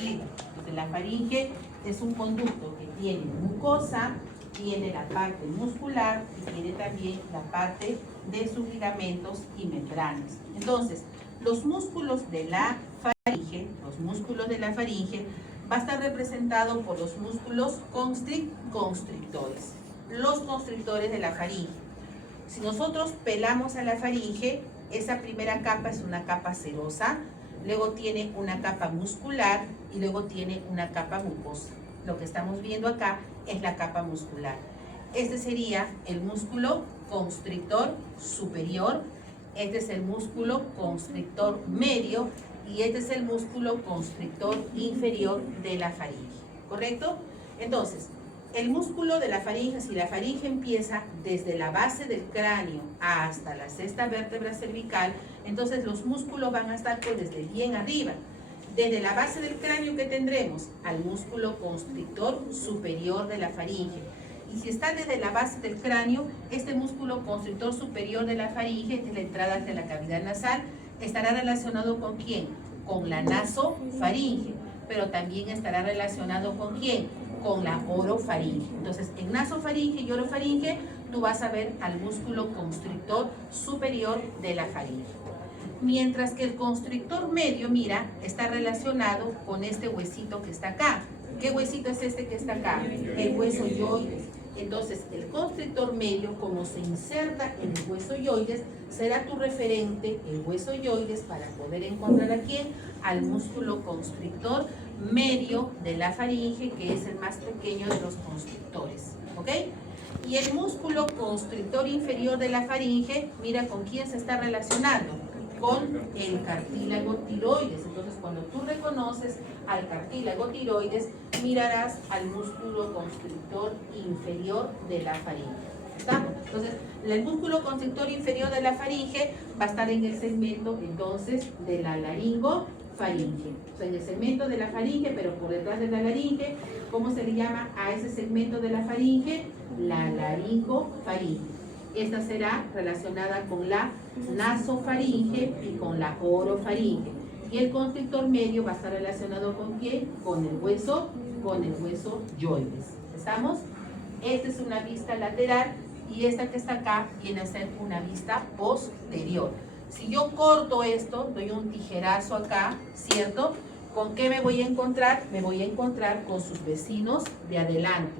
seguido. Entonces la faringe es un conducto que tiene mucosa, tiene la parte muscular y tiene también la parte de sus ligamentos y membranas. Entonces, los músculos de la faringe, va a estar representado por los músculos constrictores, los constrictores de la faringe. Si nosotros pelamos a la faringe, esa primera capa es una capa serosa, luego tiene una capa muscular y luego tiene una capa mucosa. Lo que estamos viendo acá es la capa muscular. Este sería el músculo constrictor superior, este es el músculo constrictor medio y este es el músculo constrictor inferior de la faringe, ¿correcto? Entonces, el músculo de la faringe, si la faringe empieza desde la base del cráneo hasta la sexta vértebra cervical, entonces los músculos van a estar pues desde bien arriba. Desde la base del cráneo que tendremos al músculo constrictor superior de la faringe. Y si está desde la base del cráneo, este músculo constrictor superior de la faringe, de la entrada hacia la cavidad nasal, estará relacionado ¿con quién? Con la nasofaringe, pero también estará relacionado ¿con quién? Con la orofaringe. Entonces, en nasofaringe y orofaringe, tú vas a ver al músculo constrictor superior de la faringe. Mientras que el constrictor medio, mira, está relacionado con este huesito que está acá. ¿Qué huesito es este que está acá? El hueso yoides. Entonces, el constrictor medio, como se inserta en el hueso yoides, será tu referente, el hueso yoides, para poder encontrar aquí al músculo constrictor medio de la faringe, que es el más pequeño de los constrictores, ¿ok? Y el músculo constrictor inferior de la faringe, mira con quién se está relacionando, con el cartílago tiroides. Entonces, cuando tú reconoces al cartílago tiroides, mirarás al músculo constrictor inferior de la faringe. ¿Está? Entonces, el músculo constrictor inferior de la faringe va a estar en el segmento, entonces, de la laringofaringe. O sea, en el segmento de la faringe, pero por detrás de la laringe, ¿cómo se le llama a ese segmento de la faringe? La laringofaringe. Esta será relacionada con la nasofaringe y con la orofaringe. Y el constrictor medio va a estar relacionado ¿con quién? Con el hueso yoides. ¿Estamos? Esta es una vista lateral y esta que está acá viene a ser una vista posterior. Si yo corto esto, doy un tijerazo acá, ¿cierto? ¿Con qué me voy a encontrar? Me voy a encontrar con sus vecinos de adelante.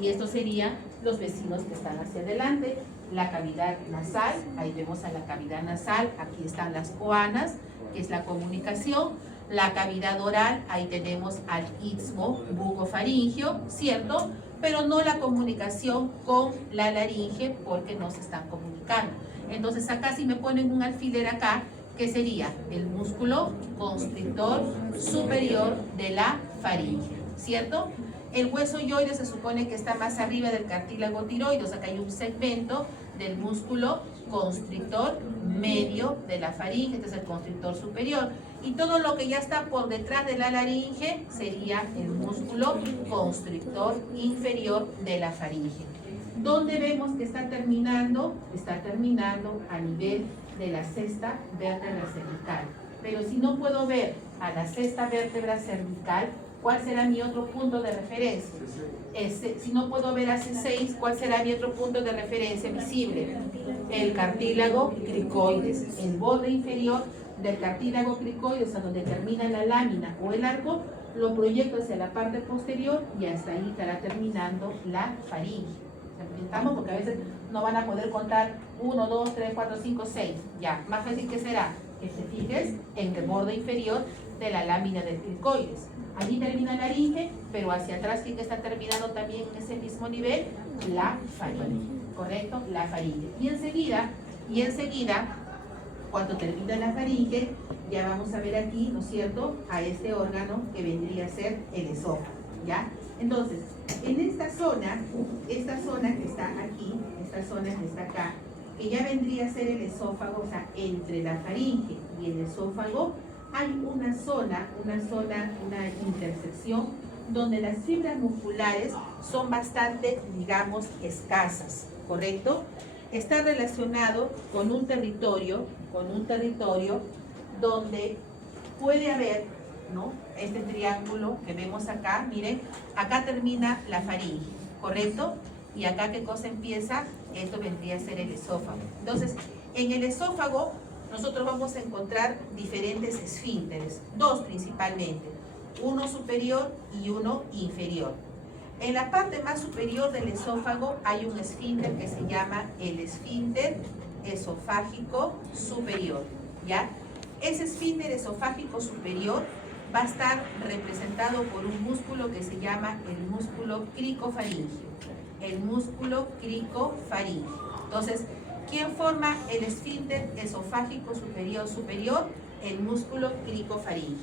Y estos serían los vecinos que están hacia adelante. La cavidad nasal, ahí vemos a la cavidad nasal, aquí están las coanas, que es la comunicación. La cavidad oral, ahí tenemos al istmo bucofaringio, ¿cierto? Pero no la comunicación con la laringe porque no se están comunicando. Entonces acá si me ponen un alfiler acá, ¿qué sería? El músculo constrictor superior de la faringe, ¿cierto? El hueso yoides se supone que está más arriba del cartílago tiroides, o sea que hay un segmento del músculo constrictor medio de la faringe, este es el constrictor superior. Y todo lo que ya está por detrás de la laringe sería el músculo constrictor inferior de la faringe. ¿Dónde vemos que está terminando? Está terminando a nivel de la sexta vértebra cervical. Pero si no puedo ver a la sexta vértebra cervical, ¿cuál será mi otro punto de referencia? Si no puedo ver a C6, ¿cuál será mi otro punto de referencia visible? El cartílago cricoides, el borde inferior del cartílago cricoides, a donde termina la lámina o el arco, lo proyecto hacia la parte posterior y hasta ahí estará terminando la faringe. ¿Estamos? Porque a veces no van a poder contar 1, 2, 3, 4, 5, 6. Ya, más fácil que será que te fijes en el borde inferior de la lámina del cricoides. Allí termina la laringe, pero hacia atrás, ¿quién está terminando también en ese mismo nivel? La faringe, ¿correcto? La faringe. Y enseguida, cuando termina la faringe, ya vamos a ver aquí, ¿no es cierto?, a este órgano que vendría a ser el esófago, ¿ya? Entonces, en esta zona que está aquí, esta zona que está acá, que ya vendría a ser el esófago, o sea, entre la faringe y el esófago, hay una intersección donde las fibras musculares son bastante, digamos, escasas, ¿correcto? Está relacionado con un territorio donde puede haber ¿no? Este triángulo que vemos acá, miren, acá termina la faringe, ¿correcto? Y acá, ¿qué cosa empieza? Esto vendría a ser el esófago. Entonces, en el esófago nosotros vamos a encontrar diferentes esfínteres, dos principalmente, uno superior y uno inferior. En la parte más superior del esófago hay un esfínter que se llama el esfínter esofágico superior, ¿ya? Ese esfínter esofágico superior va a estar representado por un músculo que se llama el músculo cricofaringio. El músculo cricofaringio. Entonces, ¿quién forma el esfínter esofágico superior? El músculo cricofaringio.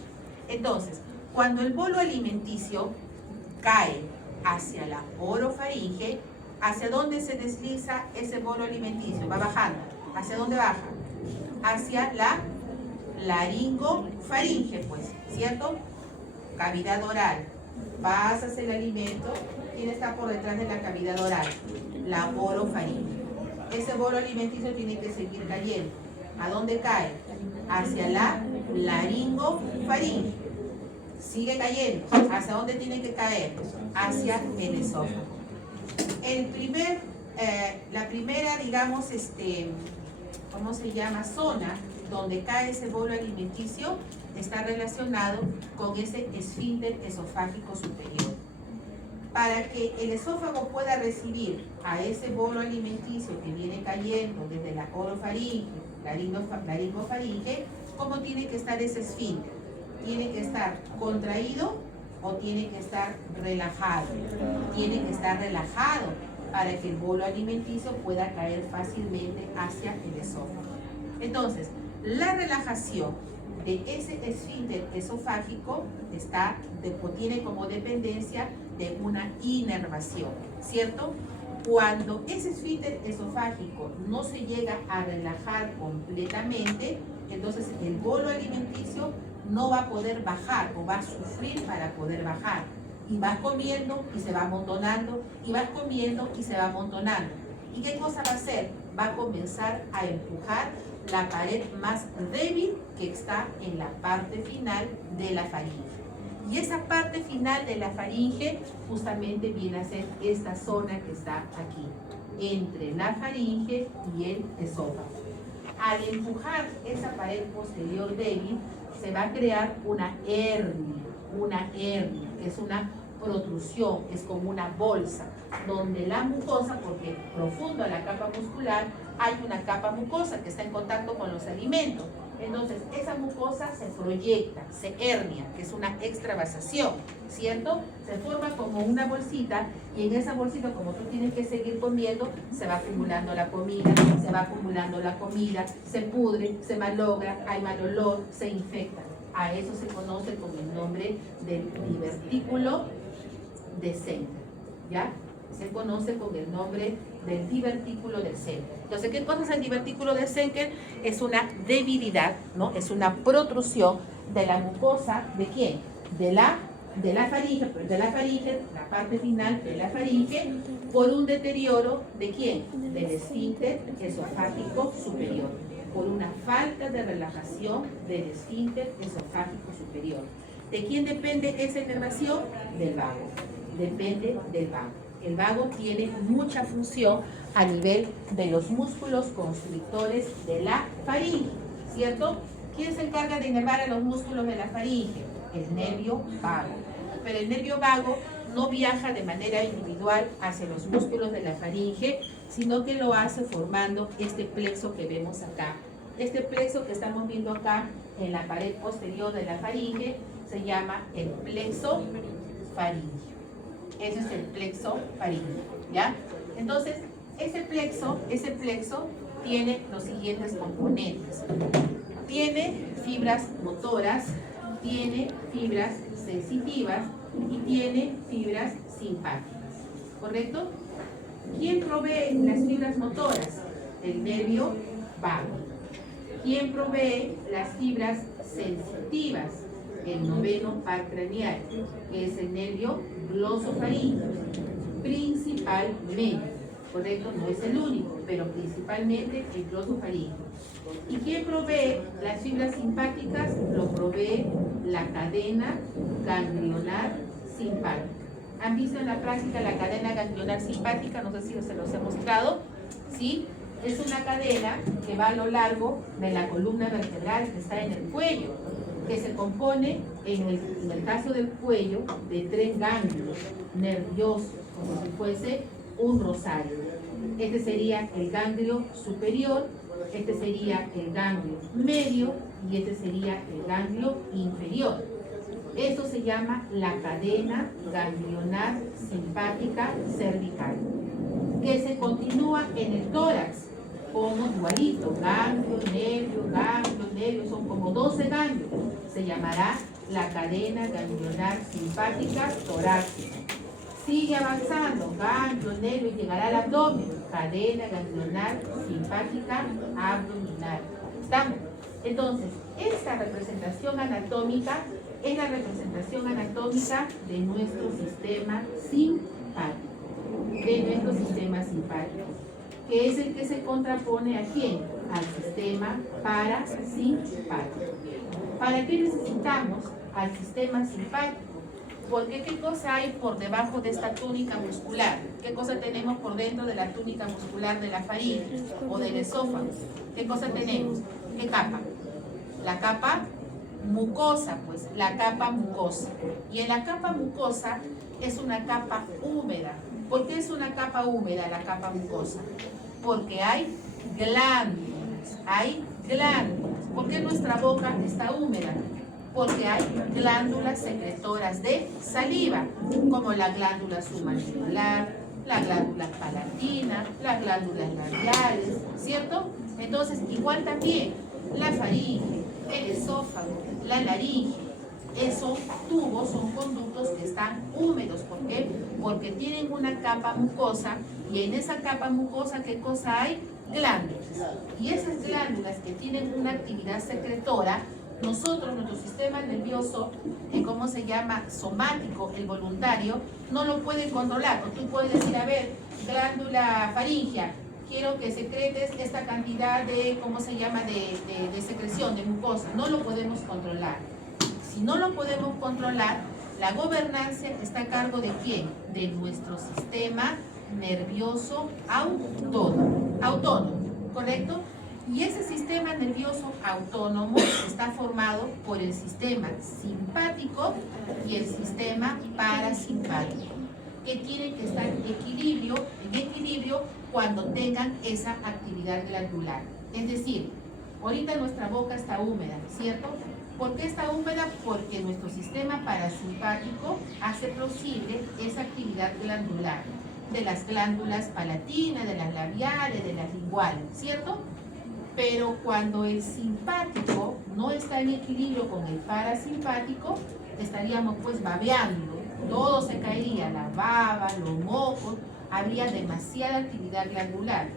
Entonces, cuando el bolo alimenticio cae hacia la orofaringe, ¿hacia dónde se desliza ese bolo alimenticio? Va bajando. ¿Hacia dónde baja? Hacia la laringofaringe, pues, ¿cierto? Cavidad oral. Pasas el alimento. ¿Quién está por detrás de la cavidad oral? La orofaringe. Ese bolo alimenticio tiene que seguir cayendo. ¿A dónde cae? Hacia la laringofaringe. Sigue cayendo. ¿Hacia dónde tiene que caer? Hacia el esófago. La primera, digamos, ¿cómo se llama? Zona donde cae ese bolo alimenticio está relacionado con ese esfínter esofágico superior. Para que el esófago pueda recibir a ese bolo alimenticio que viene cayendo desde la orofaringe, laringofaringe, ¿cómo tiene que estar ese esfínter? ¿Tiene que estar contraído o tiene que estar relajado? Tiene que estar relajado para que el bolo alimenticio pueda caer fácilmente hacia el esófago. Entonces, la relajación de ese esfínter esofágico tiene como dependencia de una inervación, ¿cierto? Cuando ese esfínter esofágico no se llega a relajar completamente, entonces el bolo alimenticio no va a poder bajar o va a sufrir para poder bajar. Y vas comiendo y se va amontonando, y vas comiendo y se va amontonando. ¿Y qué cosa va a hacer? Va a comenzar a empujar la pared más débil que está en la parte final de la faringe. Y esa parte final de la faringe justamente viene a ser esta zona que está aquí, entre la faringe y el esófago. Al empujar esa pared posterior débil, se va a crear una hernia, que es una protrusión, es como una bolsa, donde la mucosa, porque profundo a la capa muscular, hay una capa mucosa que está en contacto con los alimentos. Entonces, esa mucosa se proyecta, se hernia, que es una extravasación, ¿cierto? Se forma como una bolsita y en esa bolsita, como tú tienes que seguir comiendo, se va acumulando la comida, se pudre, se malogra, hay mal olor, se infecta. A eso se conoce con el nombre del divertículo de Zenker, ¿ya? Se conoce con el nombre del divertículo de Zenker. Entonces, ¿qué cosa es el divertículo de Zenker? Es una debilidad, ¿no? Es una protrusión de la mucosa, ¿de quién? De la faringe, la parte final de la faringe, por un deterioro ¿de quién? Del esfínter esofágico superior, por una falta de relajación del esfínter esofágico superior. ¿De quién depende esa inervación? Del vago. Depende del vago. El vago tiene mucha función a nivel de los músculos constrictores de la faringe, ¿cierto? ¿Quién se encarga de inervar a los músculos de la faringe? El nervio vago. Pero el nervio vago no viaja de manera individual hacia los músculos de la faringe, sino que lo hace formando este plexo que vemos acá. Este plexo que estamos viendo acá en la pared posterior de la faringe se llama el plexo faríngeo. Ese es el plexo faríngeo, ¿ya? Entonces, ese plexo tiene los siguientes componentes. Tiene fibras motoras, tiene fibras sensitivas y tiene fibras simpáticas, ¿correcto? ¿Quién provee las fibras motoras? El nervio vago. ¿Quién provee las fibras sensitivas? El noveno par craneal, que es el nervio glosofaríngeo, principalmente, ¿correcto? No es el único, pero principalmente el glosofaríngeo. ¿Y quién provee las fibras simpáticas? Lo provee la cadena ganglionar simpática. ¿Han visto en la práctica la cadena ganglionar simpática? No sé si se los he mostrado. ¿Sí? Es una cadena que va a lo largo de la columna vertebral que está en el cuello, que se compone, en el caso del cuello, de 3 ganglios nerviosos, como si fuese un rosario. Este sería el ganglio superior, este sería el ganglio medio y este sería el ganglio inferior. Esto se llama la cadena ganglionar simpática cervical, que se continúa en el tórax, como igualito, ganglio, nervio, son como 12 ganglios. Se llamará la cadena ganglionar simpática torácica. Sigue avanzando, ganglio, nervio, y llegará al abdomen, cadena ganglionar simpática abdominal. ¿Estamos? Entonces, esta representación anatómica es la representación anatómica de nuestro sistema simpático. Que es el que se contrapone ¿a quién? Al sistema parasimpático. ¿Para qué necesitamos al sistema simpático? Porque ¿qué cosa hay por debajo de esta túnica muscular? ¿Qué cosa tenemos por dentro de la túnica muscular de la faringe o del esófago? ¿Qué cosa tenemos? ¿Qué capa? La capa mucosa, pues, la capa mucosa. Y en la capa mucosa es una capa húmeda. ¿Por qué es una capa húmeda la capa mucosa? Porque hay glándulas. ¿Por qué nuestra boca está húmeda? Porque hay glándulas secretoras de saliva, como la glándula submandibular, la glándula palatina, las glándulas labiales, ¿cierto? Entonces, igual también la faringe, el esófago, la laringe, esos tubos son conductos que están húmedos. ¿Por qué? Porque tienen una capa mucosa, y en esa capa mucosa, ¿qué cosa hay? Glándulas. Y esas glándulas que tienen una actividad secretora, nosotros, nuestro sistema nervioso, ¿cómo se llama? Somático, el voluntario, no lo puede controlar. O tú puedes decir, a ver, glándula faríngea, quiero que secretes esta cantidad de, ¿cómo se llama?, de secreción, de mucosa. No lo podemos controlar. Si no lo podemos controlar, la gobernancia está a cargo ¿de quién? De nuestro sistema nervioso autónomo, ¿correcto? Y ese sistema nervioso autónomo está formado por el sistema simpático y el sistema parasimpático, que tienen que estar en equilibrio cuando tengan esa actividad glandular. Es decir, ahorita nuestra boca está húmeda, ¿cierto? ¿Por qué está húmeda? Porque nuestro sistema parasimpático hace posible esa actividad glandular de las glándulas palatinas, de las labiales, de las linguales, ¿cierto? Pero cuando el simpático no está en equilibrio con el parasimpático, estaríamos pues babeando, todo se caería, la baba, los mocos, habría demasiada actividad glandular.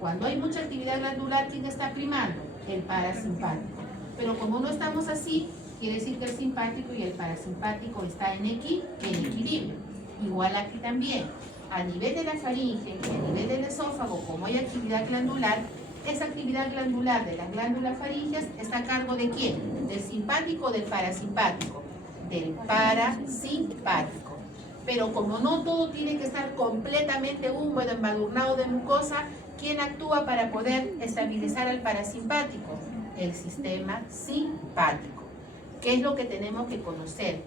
Cuando hay mucha actividad glandular, ¿quién está primando? El parasimpático. Pero como no estamos así, quiere decir que el simpático y el parasimpático están en equilibrio. Igual aquí también, a nivel de la faringe y a nivel del esófago, como hay actividad glandular, esa actividad glandular de las glándulas faringeas está a cargo ¿de quién? ¿Del simpático o del parasimpático? Del parasimpático. Pero como no todo tiene que estar completamente húmedo, embadurnado de mucosa, ¿quién actúa para poder estabilizar al parasimpático? El sistema simpático. ¿Qué es lo que tenemos que conocer?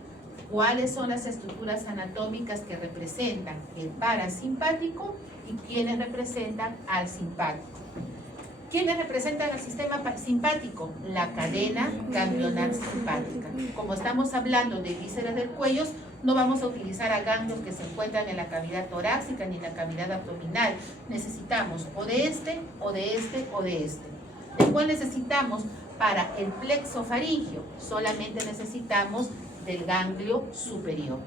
¿Cuáles son las estructuras anatómicas que representan el parasimpático y quiénes representan al simpático? ¿Quiénes representan al sistema simpático? La cadena ganglionar simpática. Como estamos hablando de vísceras del cuello, no vamos a utilizar a ganglios que se encuentran en la cavidad torácica ni en la cavidad abdominal. Necesitamos o de este, o de este, o de este. ¿De cuál necesitamos? Para el plexo faríngeo, solamente necesitamos del ganglio superior.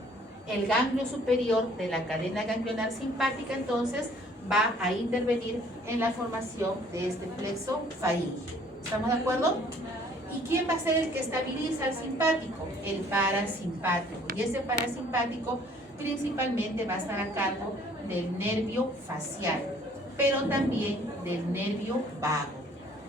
El ganglio superior de la cadena ganglionar simpática, entonces, va a intervenir en la formación de este plexo faríngeo. ¿Estamos de acuerdo? ¿Y quién va a ser el que estabiliza al simpático? El parasimpático. Y ese parasimpático principalmente va a estar a cargo del nervio facial, pero también del nervio vago.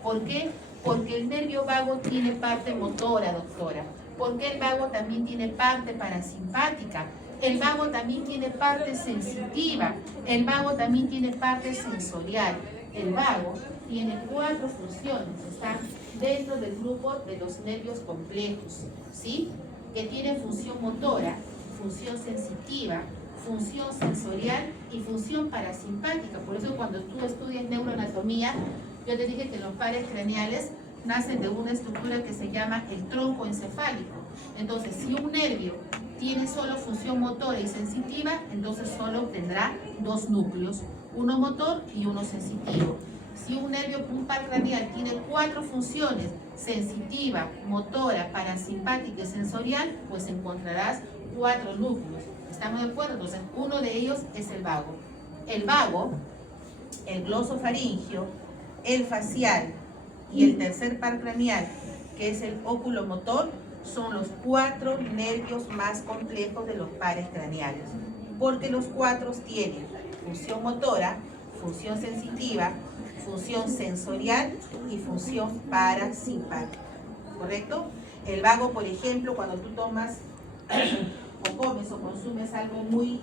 ¿Por qué? Porque el nervio vago tiene parte motora, doctora. Porque el vago también tiene parte parasimpática, el vago también tiene parte sensitiva, el vago también tiene parte sensorial. El vago tiene 4 funciones, están dentro del grupo de los nervios complejos, ¿sí? Que tienen función motora, función sensitiva, función sensorial y función parasimpática. Por eso cuando tú estudias neuroanatomía, yo te dije que los pares craneales nacen de una estructura que se llama el tronco encefálico. Entonces, si un nervio tiene solo función motora y sensitiva, entonces solo tendrá 2 núcleos, uno motor y uno sensitivo. Si un nervio, un par craneal tiene 4 funciones, sensitiva, motora, parasimpática y sensorial, pues encontrarás 4 núcleos. ¿Estamos de acuerdo? Entonces, uno de ellos es el vago. El vago, el glosofaringio, el facial y el tercer par craneal, que es el oculomotor, son los 4 nervios más complejos de los pares craneales, porque los 4 tienen función motora, función sensitiva, función sensorial y función parasimpática, ¿correcto? El vago, por ejemplo, cuando tú tomas o comes o consumes algo muy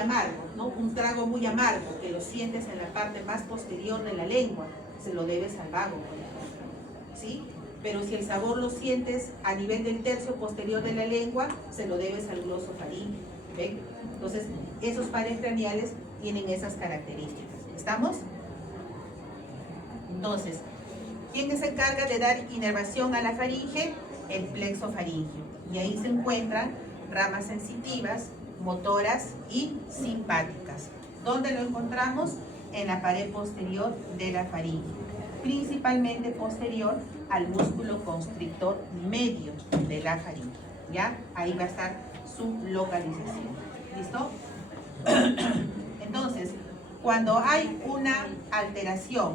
amargo, ¿no? Un trago muy amargo que lo sientes en la parte más posterior de la lengua, se lo debes al vago, por ejemplo, ¿sí? Pero si el sabor lo sientes a nivel del tercio posterior de la lengua, se lo debes al glosofaringio, ¿ven? Entonces, esos pares craneales tienen esas características. ¿Estamos? Entonces, ¿quién se encarga de dar inervación a la faringe? El plexo faríngeo. Y ahí se encuentran ramas sensitivas, motoras y simpáticas. ¿Dónde lo encontramos? En la pared posterior de la faringe, principalmente posterior al músculo constrictor medio de la faringe. ¿Ya? Ahí va a estar su localización. ¿Listo? Entonces, cuando hay una alteración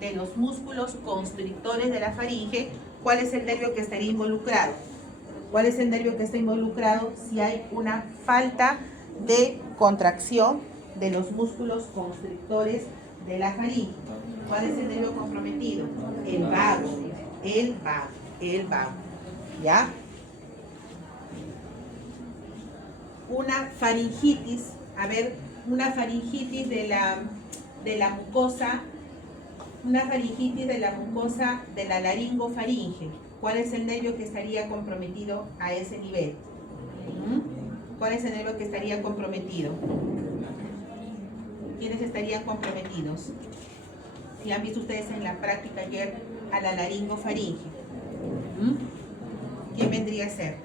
de los músculos constrictores de la faringe, ¿cuál es el nervio que estaría involucrado? ¿Cuál es el nervio que está involucrado si hay una falta de contracción de los músculos constrictores de la faringe? ¿Cuál es el nervio comprometido? El vago, el vago, el vago. ¿Ya? Una faringitis, a ver, una faringitis de la mucosa, una faringitis de la mucosa de la laringofaringe. ¿Cuál es el nervio que estaría comprometido a ese nivel? ¿Cuál es el nervio que estaría comprometido? ¿Quiénes estarían comprometidos? Si han visto ustedes en la práctica ayer a la laringofaringe. ¿Quién vendría a ser?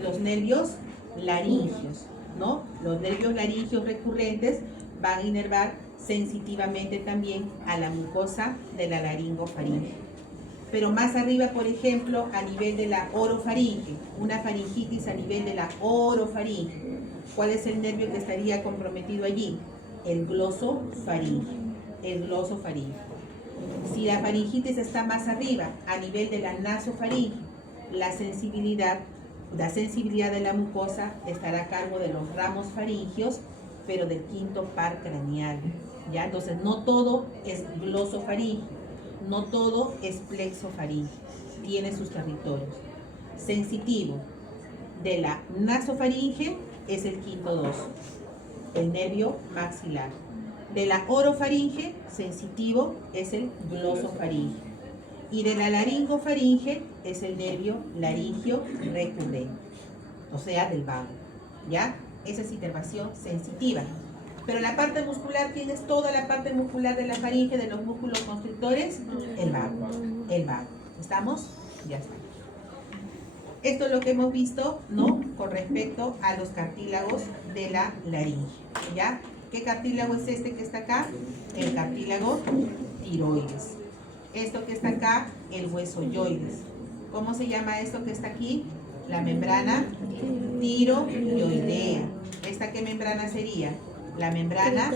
Los nervios laringios, ¿no? Los nervios laringios recurrentes van a inervar sensitivamente también a la mucosa de la laringofaringe. Pero más arriba, por ejemplo, a nivel de la orofaringe, una faringitis a nivel de la orofaringe. ¿Cuál es el nervio que estaría comprometido allí? El glosofaringe, el glosofaringe. Si la faringitis está más arriba, a nivel de la nasofaringe, la sensibilidad de la mucosa estará a cargo de los ramos faringios, pero del quinto par craneal. ¿Ya? Entonces, no todo es glosofaringe, no todo es plexofaringe, tiene sus territorios. Sensitivo de la nasofaringe es el quinto doso, el nervio maxilar. De la orofaringe, sensitivo es el glosofaringe. Y de la laringofaringe es el nervio laringio recurrente, o sea, del vago. ¿Ya? Esa es inervación sensitiva. Pero la parte muscular, ¿quién es toda la parte muscular de la faringe, de los músculos constrictores? El vago. El vago. ¿Estamos? Ya está. Esto es lo que hemos visto, ¿no? Con respecto a los cartílagos de la laringe. ¿Ya? ¿Qué cartílago es este que está acá? El cartílago tiroides. Esto que está acá, el huesoyoides. ¿Cómo se llama esto que está aquí? La membrana tiroidea. ¿Esta qué membrana sería? La membrana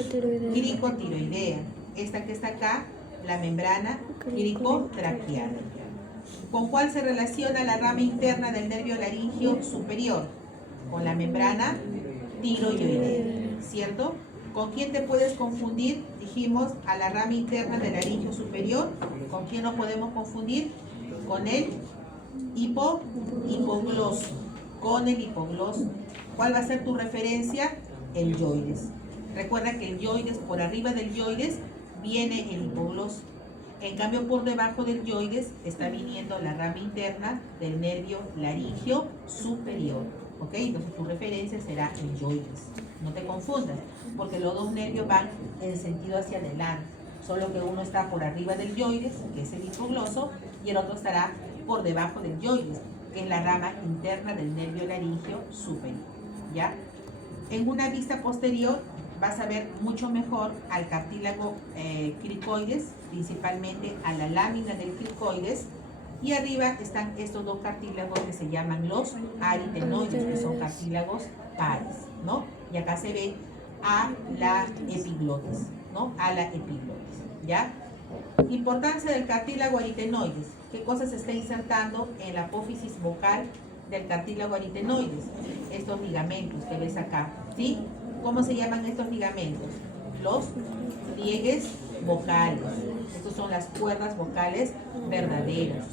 cricotiroidea. Esta que está acá, la membrana cricotraqueal. ¿Con cuál se relaciona la rama interna del nervio laringio superior? Con la membrana tiroidea, ¿cierto? ¿Con quién te puedes confundir? Dijimos a la rama interna del laringio superior. ¿Con quién nos podemos confundir? Con el hipogloso. Con el hipogloso. ¿Cuál va a ser tu referencia? El yoides. Recuerda que el yoides, por arriba del yoides, viene el hipogloso. En cambio, por debajo del yoides está viniendo la rama interna del nervio laringio superior. ¿Ok? Entonces tu referencia será el yoides. No te confundas, porque los dos nervios van en sentido hacia adelante. Solo que uno está por arriba del yoides, que es el hipogloso, y el otro estará por debajo del yoides, que es la rama interna del nervio laringio superior. ¿Ya? En una vista posterior vas a ver mucho mejor al cartílago cricoides, principalmente a la lámina del cricoides, y arriba están estos dos cartílagos que se llaman los aritenoides, que son cartílagos pares, ¿no? Y acá se ve a la epiglotis, ¿no? A la epiglotis, ¿ya? Importancia del cartílago aritenoides. ¿Qué cosa se está insertando en la apófisis vocal del cartílago aritenoides? Estos ligamentos que ves acá, ¿sí? ¿Cómo se llaman estos ligamentos? Los pliegues vocales. Estas son las cuerdas vocales verdaderas,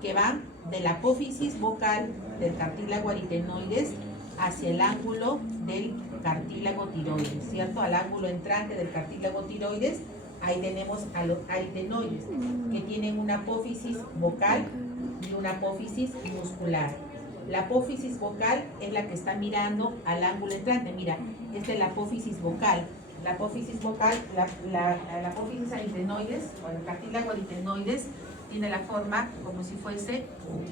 que van de la apófisis vocal del cartílago aritenoides hacia el ángulo del cartílago tiroides, ¿cierto? Al ángulo entrante del cartílago tiroides, ahí tenemos a los aritenoides, que tienen una apófisis vocal y una apófisis muscular. La apófisis vocal es la que está mirando al ángulo entrante. Mira, esta es la apófisis vocal. La apófisis vocal, la apófisis aritenoides, o el cartílago aritenoides, tiene la forma como si fuese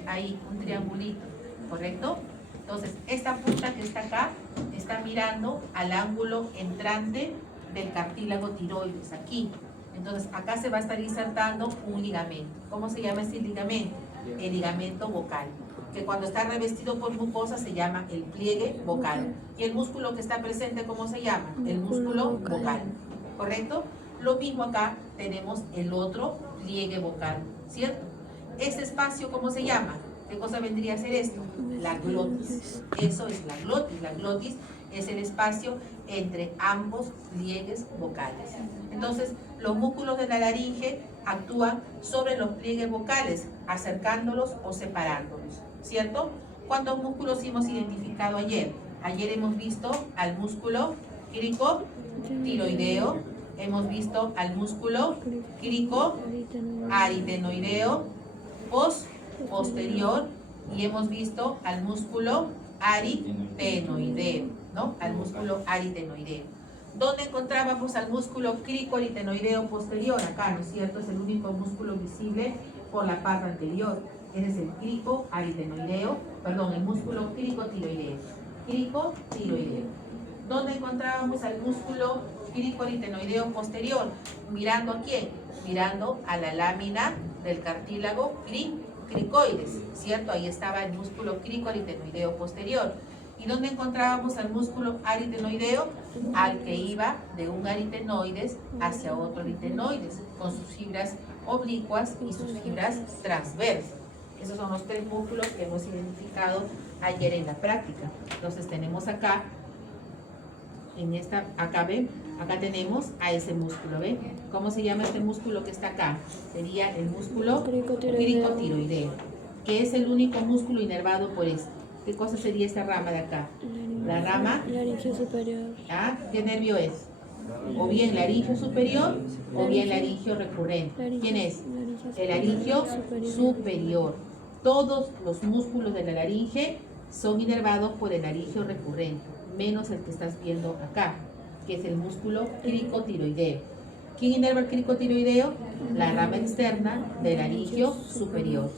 ahí un triangulito, ¿correcto? Entonces, esta punta que está acá está mirando al ángulo entrante del cartílago tiroides, aquí. Entonces, acá se va a estar insertando un ligamento. ¿Cómo se llama este ligamento? El ligamento vocal, que cuando está revestido por mucosa se llama el pliegue vocal. Y el músculo que está presente, ¿cómo se llama? El músculo vocal, ¿correcto? Lo mismo acá tenemos el otro pliegue vocal, ¿cierto? Este espacio, ¿cómo se llama? ¿Qué cosa vendría a ser esto? La glotis. Eso es la glotis. La glotis es el espacio entre ambos pliegues vocales. Entonces, los músculos de la laringe actúan sobre los pliegues vocales, acercándolos o separándolos, ¿cierto? ¿Cuántos músculos hemos identificado ayer? Ayer hemos visto al músculo cricotiroideo, hemos visto al músculo cricoaritenoideo posterior y hemos visto al músculo aritenoideo, ¿no? Al músculo aritenoideo. ¿Dónde encontrábamos al músculo cricoaritenoideo posterior? Acá, ¿no es cierto? Es el único músculo visible por la parte anterior. Ese es el cricoaritenoideo, perdón, el músculo cricotiroideo. Cricotiroideo. ¿Dónde encontrábamos al músculo cricoaritenoideo posterior? ¿Mirando a quién? Mirando a la lámina del cartílago cricoides, ¿cierto? Ahí estaba el músculo cricoaritenoideo posterior. ¿Y dónde encontrábamos al músculo aritenoideo? Al que iba de un aritenoides hacia otro aritenoides, con sus fibras oblicuas y sus fibras transversas. Esos son los tres músculos que hemos identificado ayer en la práctica. Entonces tenemos acá, acá tenemos a ese músculo, ¿ven? ¿Cómo se llama este músculo que está acá? Sería el músculo cricotiroideo, que es el único músculo inervado por esto. ¿Qué cosa sería esta rama de acá? La rama laringio superior. ¿Ah? ¿Qué nervio es? O bien laringio superior o bien laringio recurrente. ¿Quién es? El laringio superior. Todos los músculos de la laringe son inervados por el laringio recurrente, menos el que estás viendo acá, que es el músculo cricotiroideo. ¿Quién inerva el cricotiroideo? La rama externa del laringio superior.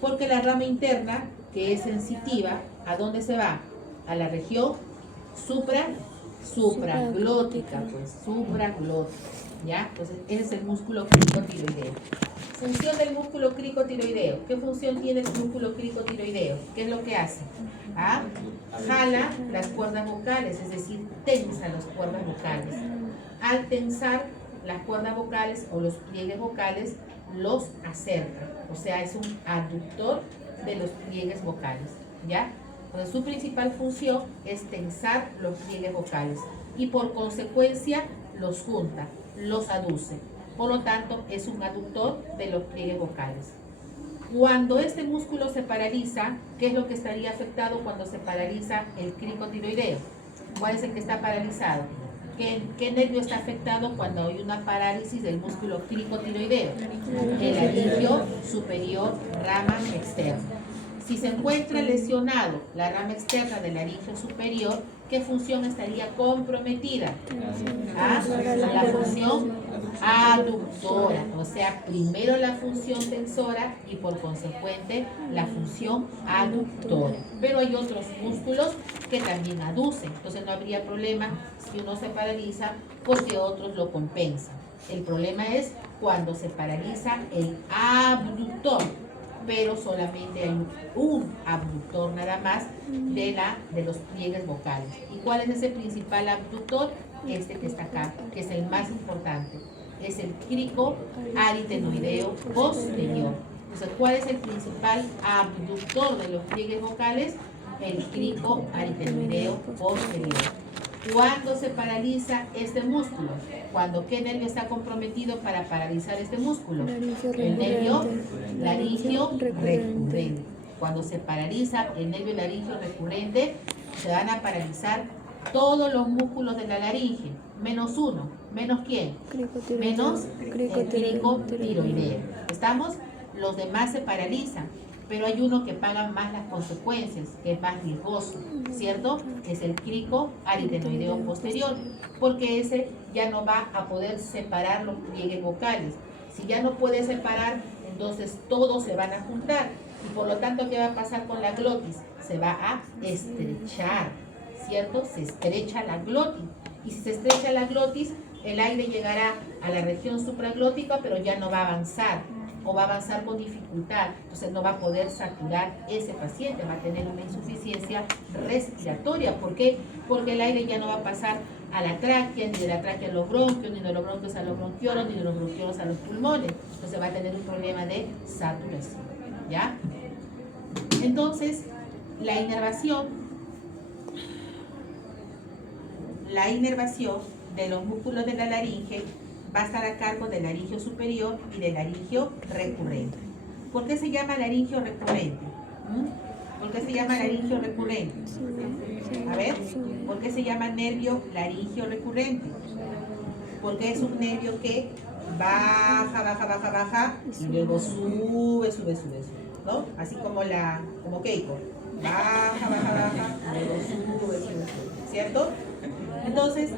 Porque la rama interna, que es sensitiva, ¿a dónde se va? A la región supraglótica, pues, supraglótica, ¿ya? Entonces, ese es el músculo cricotiroideo. Función del músculo cricotiroideo. ¿Qué función tiene el músculo cricotiroideo? ¿Qué es lo que hace? ¿Ah? Jala las cuerdas vocales, es decir, tensa las cuerdas vocales. Al tensar las cuerdas vocales o los pliegues vocales, los acerca. O sea, es un aductor de los pliegues vocales, ¿ya? Entonces, su principal función es tensar los pliegues vocales y por consecuencia los junta, los aduce. Por lo tanto, es un aductor de los pliegues vocales. Cuando este músculo se paraliza, ¿qué es lo que estaría afectado cuando se paraliza el cricotiroideo? ¿Cuál es el que está paralizado? ¿Qué nervio está afectado cuando hay una parálisis del músculo cricotiroideo? El laringio superior, rama externa. Si se encuentra lesionado la rama externa del laringio superior, ¿qué función estaría comprometida? La función aductora, o sea, primero la función tensora y por consecuente la función aductora. Pero hay otros músculos que también aducen, entonces no habría problema si uno se paraliza porque otros lo compensan. El problema es cuando se paraliza el abductor, pero solamente hay un abductor nada más de los pliegues vocales. ¿Y cuál es ese principal abductor? Este que está acá, que es el más importante. Es el cricoaritenoideo posterior. Entonces, ¿cuál es el principal abductor de los pliegues vocales? El cricoaritenoideo posterior. ¿Cuándo se paraliza este músculo? ¿Cuándo qué nervio está comprometido para paralizar este músculo? El nervio laringio recurrente. Cuando se paraliza el nervio laringio recurrente, se van a paralizar todos los músculos de la laringe, menos uno. ¿Menos quién? Menos el cricotiroideo. ¿Estamos? Los demás se paralizan, pero hay uno que paga más las consecuencias, que es más riesgoso, ¿cierto? Es el cricoaritenoideo posterior, porque ese ya no va a poder separar los pliegues vocales. Si ya no puede separar, entonces todos se van a juntar, y por lo tanto, ¿qué va a pasar con la glotis? Se va a estrechar, ¿cierto? Se estrecha la glotis, y si se estrecha la glotis, el aire llegará a la región supraglótica, pero ya no va a avanzar, o va a avanzar con dificultad, entonces no va a poder saturar ese paciente, va a tener una insuficiencia respiratoria. ¿Por qué? Porque el aire ya no va a pasar a la tráquea, ni de la tráquea a los bronquios, ni de los bronquios a los bronquiolos, ni de los bronquiolos a los pulmones, entonces va a tener un problema de saturación, ¿ya? Entonces, la inervación de los músculos de la laringe va a estar a cargo del laringio superior y del laringio recurrente. ¿Por qué se llama laringio recurrente? ¿Por qué se llama laringio recurrente? A ver, ¿por qué se llama nervio laringio recurrente? Porque es un nervio que baja, y luego sube, ¿no? Así como Keiko. Baja, luego sube, ¿cierto? Entonces,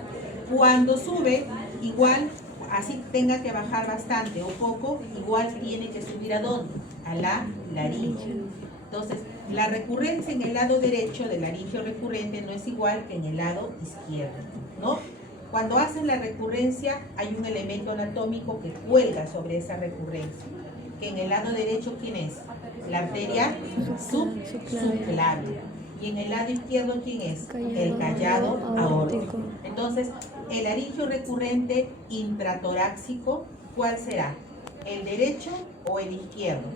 cuando sube, igual, así tenga que bajar bastante o poco, igual tiene que subir ¿a dónde? A la laringe. Entonces, la recurrencia en el lado derecho del laringio recurrente no es igual que en el lado izquierdo, ¿no? Cuando hacen la recurrencia, hay un elemento anatómico que cuelga sobre esa recurrencia, que en el lado derecho, ¿quién es? La arteria subclavia. Y en el lado izquierdo, ¿quién es? El callado aórtico. Entonces, el laringio recurrente intratorácico, ¿cuál será? ¿El derecho o el izquierdo?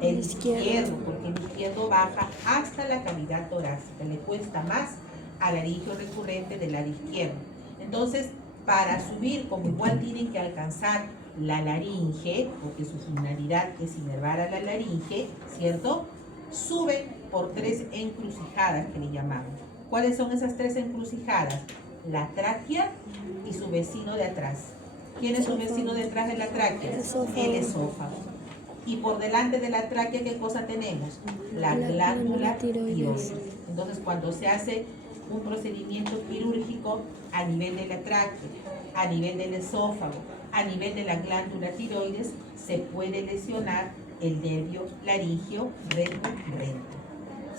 El izquierdo, porque el izquierdo baja hasta la cavidad torácica. Le cuesta más al laringio recurrente del lado izquierdo. Entonces, para subir, como igual tienen que alcanzar la laringe, porque su finalidad es inervar a la laringe, ¿cierto? Suben por 3 encrucijadas que le llamamos. ¿Cuáles son esas 3 encrucijadas? La tráquea y su vecino de atrás. ¿Quién es su vecino detrás de la tráquea? El esófago. Y por delante de la tráquea, ¿qué cosa tenemos? La glándula tiroides. Entonces, cuando se hace un procedimiento quirúrgico a nivel de la tráquea, a nivel del esófago, a nivel de la glándula tiroides, se puede lesionar el nervio laringio recurrente.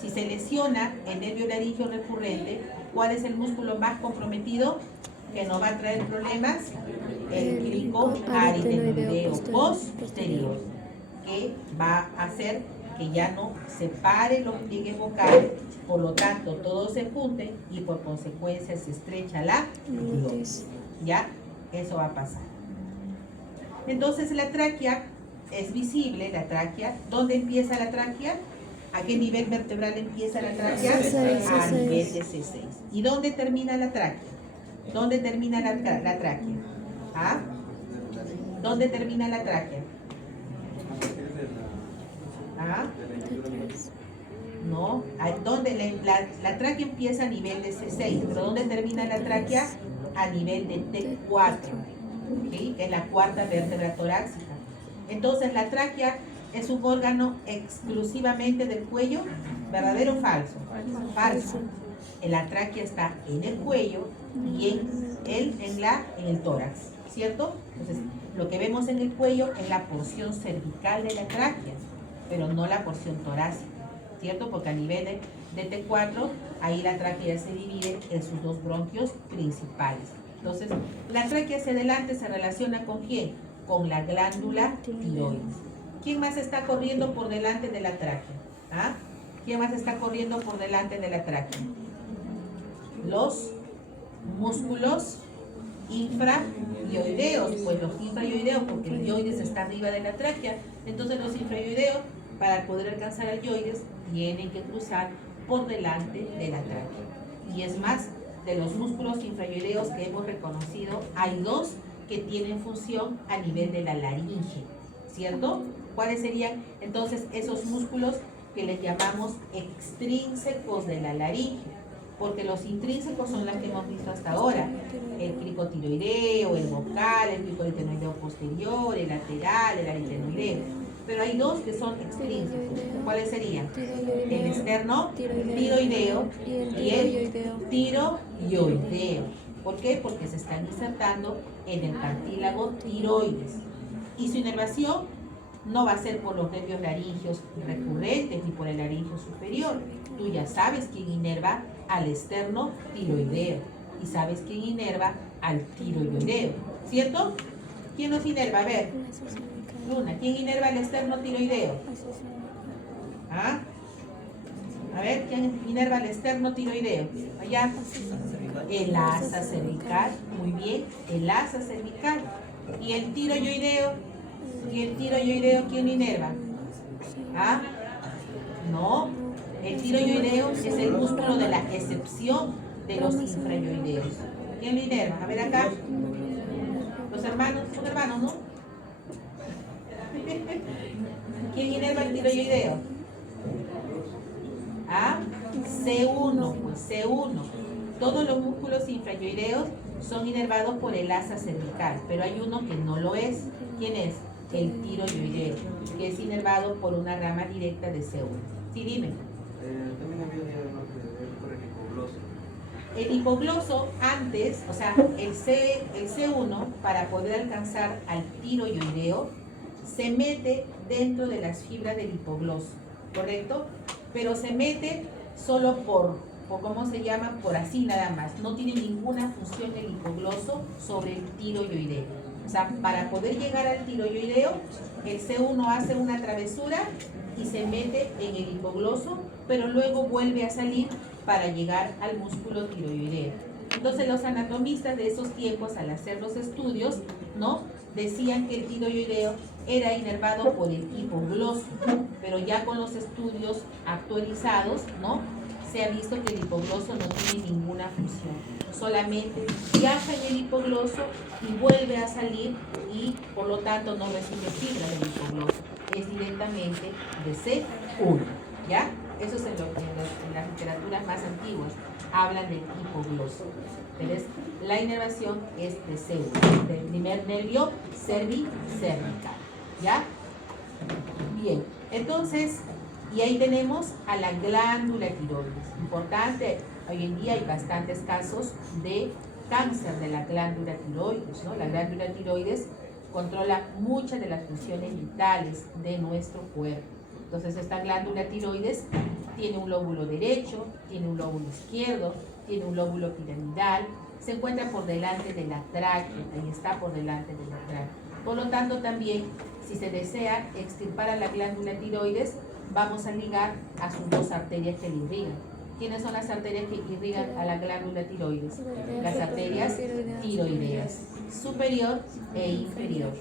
Si se lesiona el nervio laringio recurrente, ¿cuál es el músculo más comprometido que nos va a traer problemas? El cricoaritenoideo posterior, que va a hacer que ya no separe los pliegues vocales, por lo tanto todo se junte y por consecuencia se estrecha la glotis. ¿Ya? Eso va a pasar. Entonces la tráquea es visible, la tráquea. ¿Dónde empieza la tráquea? ¿A qué nivel vertebral empieza la tráquea? A nivel de C6. ¿Y dónde termina la tráquea? ¿Dónde termina la tráquea? ¿Ah? ¿Dónde termina la tráquea? ¿Ah? No, ¿dónde? La tráquea empieza a nivel de C6, pero ¿dónde termina la tráquea? A nivel de T4, ¿okay? Es la cuarta vértebra torácica. Entonces la tráquea es un órgano exclusivamente del cuello, ¿verdadero o falso? Falso. La tráquea está en el cuello y en el tórax, ¿cierto? Entonces, lo que vemos en el cuello es la porción cervical de la tráquea, pero no la porción torácica, ¿cierto? Porque a nivel de T4, ahí la tráquea se divide en sus dos bronquios principales. Entonces, la tráquea hacia adelante se relaciona ¿con quién? Con la glándula tiroides. ¿Quién más está corriendo por delante de la tráquea? ¿Ah? ¿Quién más está corriendo por delante de la tráquea? Los músculos infrayoideos, pues los infrayoideos, porque el yoides está arriba de la tráquea, entonces los infrayoideos, para poder alcanzar al yoides, tienen que cruzar por delante de la tráquea. Y es más, de los músculos infrayoideos que hemos reconocido, hay dos que tienen función a nivel de la laringe, ¿cierto? ¿Cuáles serían entonces esos músculos que les llamamos extrínsecos de la laringe? Porque los intrínsecos son los que hemos visto hasta ahora: el cricotiroideo, el vocal, el cricotiroideo posterior, el lateral, el aritenoideo. Pero hay dos que son extrínsecos. ¿Cuáles serían? El externo tiroideo y el tiroyoideo. ¿Por qué? Porque se están insertando en el cartílago tiroides. Y su inervación no va a ser por los nervios laringeos recurrentes ni por el laringio superior. Tú ya sabes quién inerva al externo tiroideo y sabes quién inerva al tiroyoideo, ¿cierto? ¿Quién nos inerva? A ver, Luna, ¿quién inerva al externo tiroideo? ¿Ah? A ver, ¿quién inerva al externo tiroideo? Allá. El asa cervical, muy bien, el asa cervical. ¿Y el tiroyoideo? ¿Y el tiroyoideo quién lo inerva? ¿Ah? No, el tiroyoideo es el músculo de la excepción de los infrayoideos. ¿Quién lo inerva? A ver acá. Los hermanos, son hermanos, ¿no? ¿Quién inerva el tiroyoideo? ¿Ah? C1, pues C1. Todos los músculos infrayoideos son inervados por el asa cervical, pero hay uno que no lo es. ¿Quién es? El tiroyoideo, que es inervado por una rama directa de C1. Sí, dime. También había por el hipogloso. El hipogloso antes, o sea, el C1, para poder alcanzar al tiroyoideo, se mete dentro de las fibras del hipogloso, ¿correcto? Pero se mete solo por ¿cómo se llama? Por así nada más. No tiene ninguna función el hipogloso sobre el tiroyoideo. O sea, para poder llegar al tiroyoideo, el C1 hace una travesura y se mete en el hipogloso, pero luego vuelve a salir para llegar al músculo tiroyoideo. Entonces los anatomistas de esos tiempos, al hacer los estudios, ¿no?, decían que el tiroyoideo era inervado por el hipogloso, pero ya con los estudios actualizados, ¿no?, se ha visto que el hipogloso no tiene ninguna función, solamente viaja en el hipogloso y vuelve a salir y por lo tanto no recibe fibra del hipogloso, es directamente de C1, ¿ya? Eso es en las literaturas más antiguas, hablan del hipogloso. Entonces, la inervación es de C1, del primer nervio cervical, ¿ya? Bien, entonces, y ahí tenemos a la glándula tiroides. Importante, hoy en día hay bastantes casos de cáncer de la glándula tiroides, ¿no? La glándula tiroides controla muchas de las funciones vitales de nuestro cuerpo. Entonces, esta glándula tiroides tiene un lóbulo derecho, tiene un lóbulo izquierdo, tiene un lóbulo piramidal, se encuentra por delante de la tráquea, ahí está por delante de la tráquea. Por lo tanto, también, si se desea extirpar a la glándula tiroides, vamos a ligar a sus dos arterias que le irrigan. ¿Quiénes son las arterias que irrigan a la glándula tiroides? Las arterias tiroideas, superior e inferior.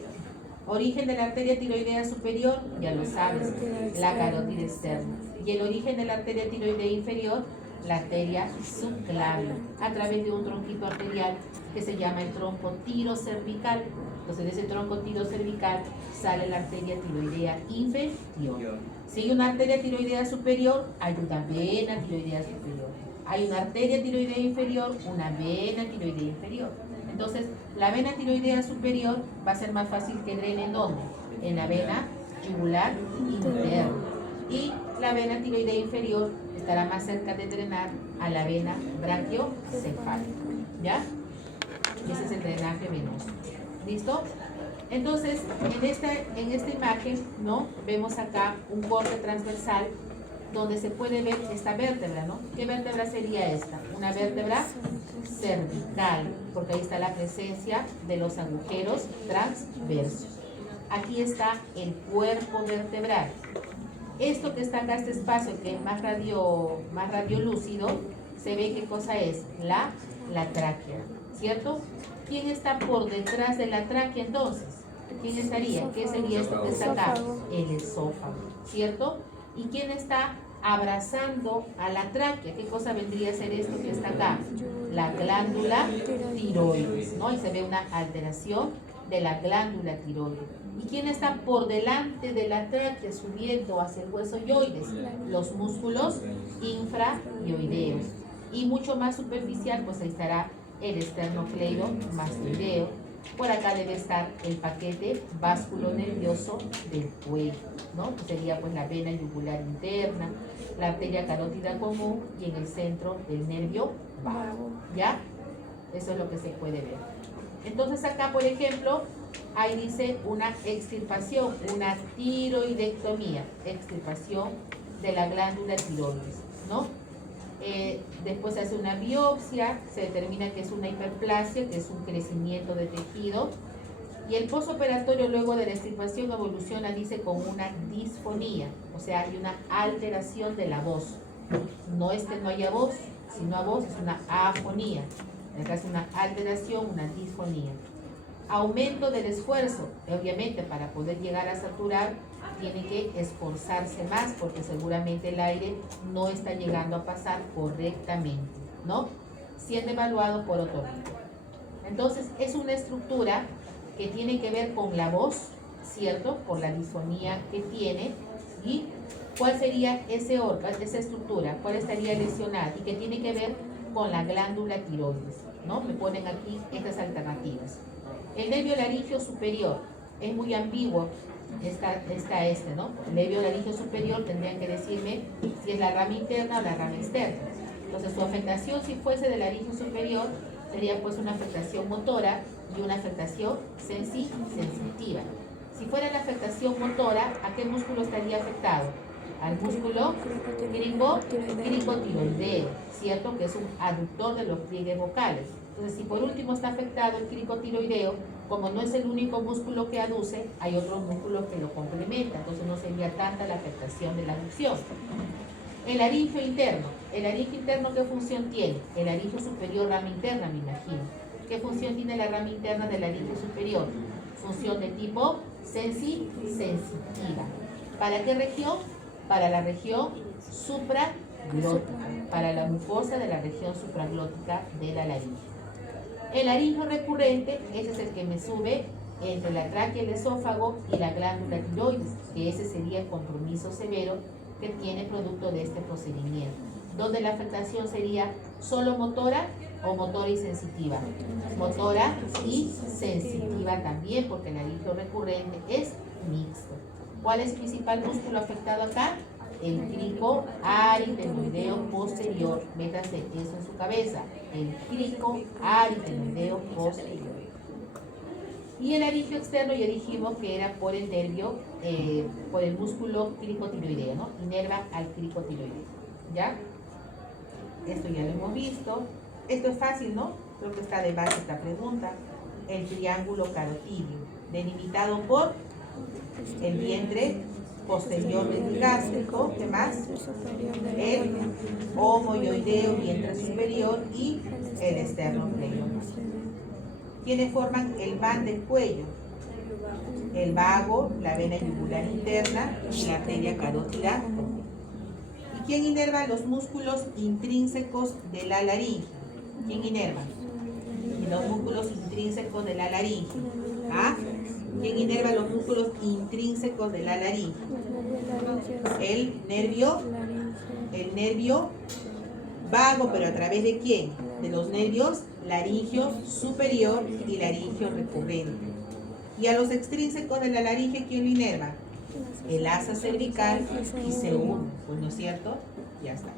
Origen de la arteria tiroidea superior, ya lo sabes, la carótida externa. Y el origen de la arteria tiroidea inferior, la arteria subclavia a través de un tronquito arterial que se llama el tronco tirocervical. Entonces de ese tronco tirocervical sale la arteria tiroidea inferior. Si hay una arteria tiroidea superior, hay una vena tiroidea superior. Hay una arteria tiroidea inferior, una vena tiroidea inferior. Entonces, la vena tiroidea superior va a ser más fácil que drene ¿en dónde? En la vena yugular interna. Y la vena tiroidea inferior estará más cerca de drenar a la vena brachiocefálica. ¿Ya? Y ese es el drenaje venoso. ¿Listo? Entonces, en esta imagen, ¿no? Vemos acá un corte transversal donde se puede ver esta vértebra, ¿no? ¿Qué vértebra sería esta? Una vértebra cervical, porque ahí está la presencia de los agujeros transversos. Aquí está el cuerpo vertebral. Esto que está acá, este espacio que es más radiolúcido, se ve qué cosa es, la tráquea, ¿cierto? ¿Quién está por detrás de la tráquea entonces? ¿Quién estaría? ¿Qué sería esto que está acá? El esófago, ¿cierto? ¿Y quién está abrazando a la tráquea? ¿Qué cosa vendría a ser esto que está acá? La glándula tiroides, ¿no? Y se ve una alteración de la glándula tiroides. ¿Y quién está por delante de la tráquea subiendo hacia el hueso yoides? Los músculos infrayoideos. Y mucho más superficial, pues ahí estará el esternocleidomastoideo. Por acá debe estar el paquete vasculonervioso del cuello, ¿no? Que sería pues la vena yugular interna, la arteria carótida común y en el centro el nervio vago, ¿ya? Eso es lo que se puede ver. Entonces acá, por ejemplo, ahí dice una extirpación, una tiroidectomía, extirpación de la glándula tiroides, ¿no? Después se hace una biopsia, se determina que es una hiperplasia, que es un crecimiento de tejido, y el postoperatorio luego de la extirpación evoluciona, dice, con una disfonía, o sea, hay una alteración de la voz. No es que no haya voz, sino a voz es una afonía. Acá es una alteración, una disfonía. Aumento del esfuerzo, obviamente para poder llegar a saturar tiene que esforzarse más porque seguramente el aire no está llegando a pasar correctamente, ¿no? Siendo evaluado por otorrino. Entonces es una estructura que tiene que ver con la voz, ¿cierto? Por la disfonía que tiene. ¿Y cuál sería ese órgano, esa estructura? ¿Cuál estaría lesionada? Y que tiene que ver con la glándula tiroides, ¿no? Me ponen aquí estas alternativas. El nervio laríngeo superior es muy ambiguo, está ¿no? El nervio laríngeo superior tendrían que decirme si es la rama interna o la rama externa. Entonces su afectación, si fuese de laríngeo superior, sería pues una afectación motora y una afectación sensitiva. Si fuera la afectación motora, ¿a qué músculo estaría afectado? Al músculo cricotiroideo, ¿cierto? Que es un aductor de los pliegues vocales. Entonces, si por último está afectado el cricotiroideo, como no es el único músculo que aduce, hay otro músculo que lo complementa, entonces no sería tanta la afectación de la aducción. El laringio interno. ¿El laringio interno qué función tiene? El laringio superior, rama interna, me imagino. ¿Qué función tiene la rama interna del laringio superior? Función de tipo sensitiva. ¿Para qué región? Para la región supraglótica, para la mucosa de la región supraglótica de la laringe. El laringio recurrente, ese es el que me sube entre la tráquea, el esófago y la glándula tiroides, que ese sería el compromiso severo que tiene producto de este procedimiento, donde la afectación sería solo motora o motora y sensitiva. Motora y sensitiva también, porque el laringio recurrente es mixto. ¿Cuál es el principal músculo afectado acá? El cricoaritenoideo posterior. Métase eso en su cabeza. El cricoaritenoideo posterior. Y el laringio externo ya dijimos que era por el nervio, por el músculo cricotiroideo, ¿no? Inerva al cricotiroideo. ¿Ya? Esto ya lo hemos visto. Esto es fácil, ¿no? Creo que está de base esta pregunta. El triángulo carotídeo, delimitado por el vientre posterior del gástrico, ¿qué más? El homoyoideo, vientre superior, y el esternocleidomastoideo. ¿Quiénes forman el van del cuello? El vago, la vena yugular interna y la arteria carótida. ¿Y ¿Quién inerva los músculos intrínsecos de la laringe? ¿Quién inerva? Los músculos intrínsecos de la laringe. ¿Ah? ¿Quién inerva los músculos intrínsecos de la laringe? El nervio vago, pero ¿a través de quién? De los nervios laringio superior y laringio recurrente. Y a los extrínsecos de la laringe, ¿quién lo inerva? El asa cervical y C1, pues, ¿no es cierto? Ya está.